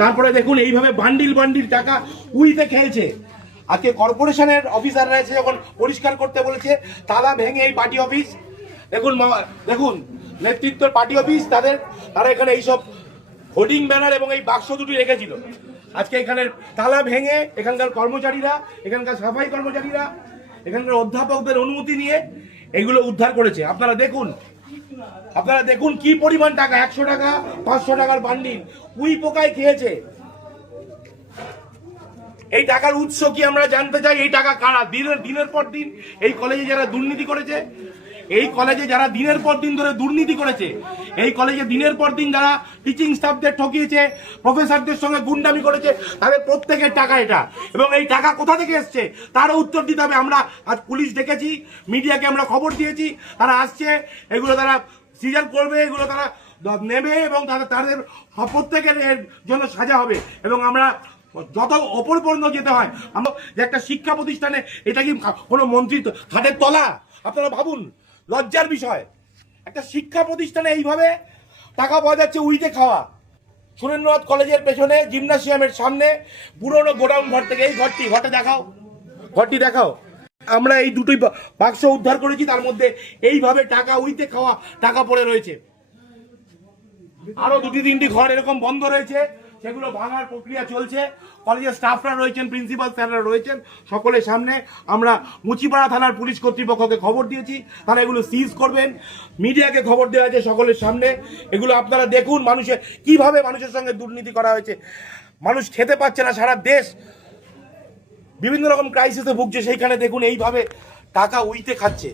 তারপরে দেখুন এইভাবে বান্ডিল বান্ডিল টাকা উইতে খেয়েছে। আজকে কর্পোরেশনের অফিসাররা এসে যখন পরিষ্কার করতে বলেছে, তালা ভেঙে এই পার্টি অফিস, দেখুন দেখুন নেতৃত্বের পার্টি অফিস, তারা এখানে এইসব হোর্ডিং ব্যানার এবং এই বাক্স দুটি রেখেছিল। আজকে এখানে তালা ভেঙে এখানকার কর্মচারীরা, এখানকার সাফাই কর্মচারীরা, এখানকার অধ্যাপকদের অনুমতি নিয়ে এগুলো উদ্ধার করেছে। আপনারা দেখুন কি পরিমাণ টাকা, 100 টাকা 500 টাকার বান্ডিল উই পোকায় খেয়েছে। এই টাকার উৎস কি আমরা জানতে চাই। এই টাকা কারা? দিনের পর দিন এই কলেজে যারা দুর্নীতি করেছে, এই কলেজে যারা দিনের পর দিন ধরে দুর্নীতি করেছে, এই কলেজে দিনের পর দিন যারা টিচিং স্টাফদের ঠকিয়েছে, প্রফেসরদের সঙ্গে গুন্ডামি করেছে, তাদের প্রত্যেকের টাকা এটা। এবং এই টাকা কোথা থেকে এসছে তারও উত্তর দিতে হবে। আমরা আজ পুলিশ ডেকেছি, মিডিয়াকে আমরা খবর দিয়েছি, তারা আসছে, এগুলো তারা সিজার করবে, এগুলো তারা নেবে এবং তাদের প্রত্যেকের জন্য সাজা হবে। এবং আমরা যত ওপর পর্যন্ত যেতে হয়, আমরা যে একটা শিক্ষা প্রতিষ্ঠানে, এটা কি কোনো মন্ত্রীর হাতের তলা? আপনারা ভাবুন, লজ্জার বিষয়। একটা শিক্ষা প্রতিষ্ঠানে এইভাবে টাকা পাওয়া যাচ্ছে উইতে খাওয়া। সুরেন্দ্রনাথ কলেজের পেছনে জিমনাসিয়ামের সামনে পুরনো গোডাউন ঘর থেকে, এই ঘরটি দেখাও। আমরা এই দুটোই বাক্স উদ্ধার করেছি, তার মধ্যে এইভাবে টাকা উইতে খাওয়া টাকা পড়ে রয়েছে। আরো 2-3টি ঘর এরকম বন্ধ রয়েছে, সেগুলো ভাঙার প্রক্রিয়া চলছে। কলেজের স্টাফরা রয়েছেন, প্রিন্সিপাল স্যাররা রয়েছেন, সকলের সামনে আমরা মুচিপাড়া থানার পুলিশ কর্তৃপক্ষকে খবর দিয়েছি, তারা এগুলো সিজ করবেন। মিডিয়াকে খবর দেওয়া হয়েছে সকলের সামনে। এগুলো আপনারা দেখুন, কিভাবে মানুষের সঙ্গে দুর্নীতি করা হয়েছে। মানুষ খেতে পাচ্ছে না, সারা দেশ বিভিন্ন রকম ক্রাইসিসে ভুগছে, সেইখানে দেখুন এইভাবে টাকা উইতে খাচ্ছে।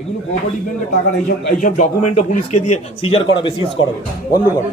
এগুলো কোঅপারেটিভ ব্যাংকের টাকা না, এইসব ডকুমেন্টও পুলিশকে দিয়ে সিজার করাবে, সিজ করাবে, বন্ধ করবে।